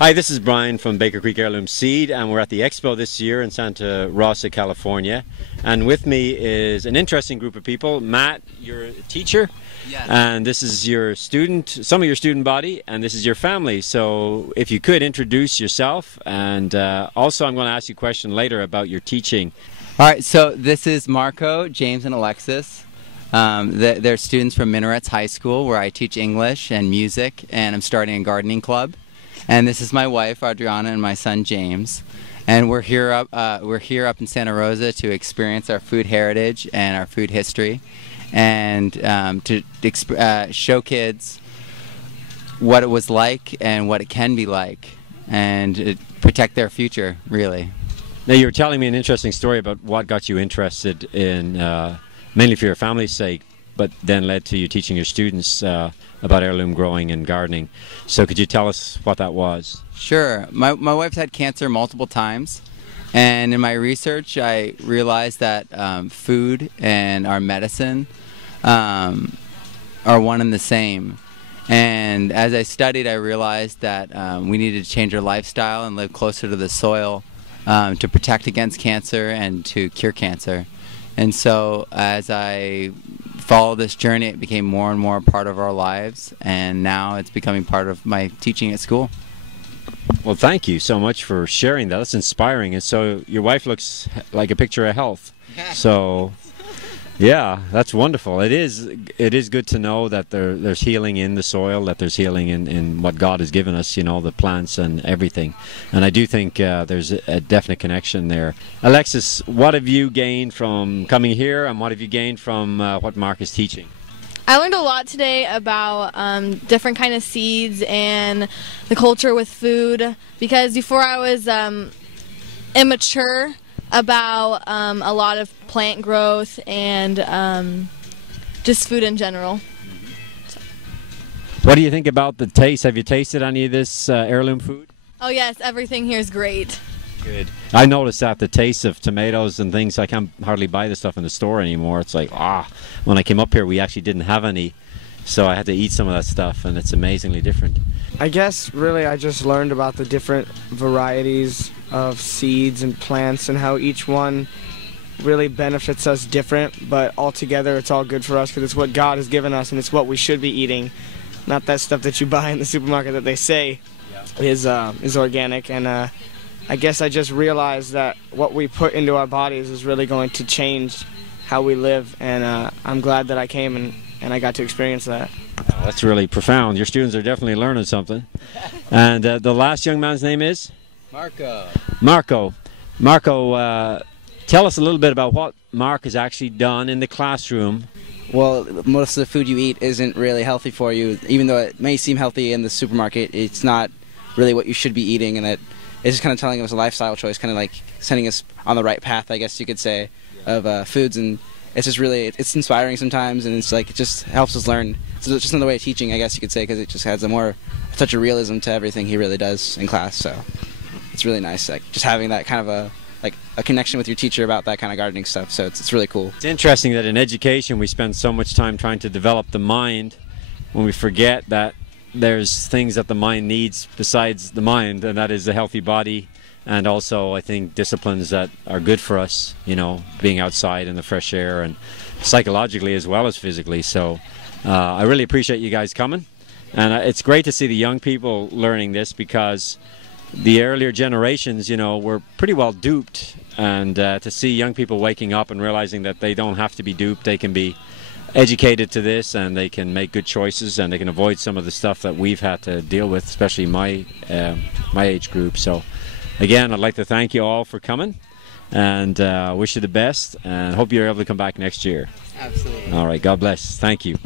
Hi, this is Brian from Baker Creek Heirlooms Seed, and we're at the Expo this year in Santa Rosa, California. And with me is an interesting group of people. Matt, you're a teacher, Yes. and this is your student, some of your student body, and this is your family. So if you could introduce yourself, and also I'm going to ask you a question later about your teaching. All right, so this is Marco, James, and Alexis. They're students from Minarets High School, where I teach English and music, and I'm starting a gardening club. And this is my wife, Adriana, and my son, James. And we're here up in Santa Rosa to experience our food heritage and our food history, and to show kids what it was like and what it can be like, and protect their future, really. Now, you were telling me an interesting story about what got you interested in, mainly for your family's sake, but then led to you teaching your students about heirloom growing and gardening. So could you tell us what that was? Sure. My wife's had cancer multiple times, and in my research I realized that food and our medicine are one and the same. And as I studied, I realized that we needed to change our lifestyle and live closer to the soil to protect against cancer and to cure cancer. And so as I followed this journey, it became more and more a part of our lives, and now it's becoming part of my teaching at school. Well, thank you so much for sharing that. That's inspiring. And so your wife looks like a picture of health. So yeah, that's wonderful. It is good to know that there's healing in the soil, that there's healing in what God has given us, you know, the plants and everything. And I do think there's a definite connection there. Alexis, what have you gained from coming here, and what have you gained from what Mark is teaching? I learned a lot today about different kind of seeds and the culture with food, because before I was immature about a lot of plant growth and just food in general. What do you think about the taste? Have you tasted any of this heirloom food? Oh yes, everything here is great. Good. I noticed that the taste of tomatoes and things, I can't hardly buy this stuff in the store anymore. It's like, when I came up here we actually didn't have any, so I had to eat some of that stuff, and it's amazingly different. I guess really I just learned about the different varieties of seeds and plants and how each one really benefits us different, but altogether it's all good for us because it's what God has given us and it's what we should be eating, not that stuff that you buy in the supermarket that they say is organic. And I guess I just realized that what we put into our bodies is really going to change how we live, and I'm glad that I came and I got to experience that. Oh, that's really profound. Your students are definitely learning something. And the last young man's name is? Marco. Marco, tell us a little bit about what Mark has actually done in the classroom. Well, most of the food you eat isn't really healthy for you. Even though it may seem healthy in the supermarket, it's not really what you should be eating, and it's just kind of telling us a lifestyle choice, kind of like sending us on the right path, I guess you could say, of foods. And it's just really, it's inspiring sometimes, and it's like, it just helps us learn. So it's just another way of teaching, I guess you could say, because it just adds a touch of realism to everything he really does in class. So it's really nice, like just having that kind of a connection with your teacher about that kind of gardening stuff. So it's really cool. It's interesting that in education we spend so much time trying to develop the mind when we forget that there's things that the mind needs besides the mind, and that is a healthy body, and also I think disciplines that are good for us, you know, being outside in the fresh air, and psychologically as well as physically. So I really appreciate you guys coming, and it's great to see the young people learning this, because the earlier generations, you know, were pretty well duped, and to see young people waking up and realizing that they don't have to be duped, they can be educated to this, and they can make good choices, and they can avoid some of the stuff that we've had to deal with, especially my age group. So again, I'd like to thank you all for coming, and wish you the best, and hope you're able to come back next year. Absolutely. All right, God bless. Thank you.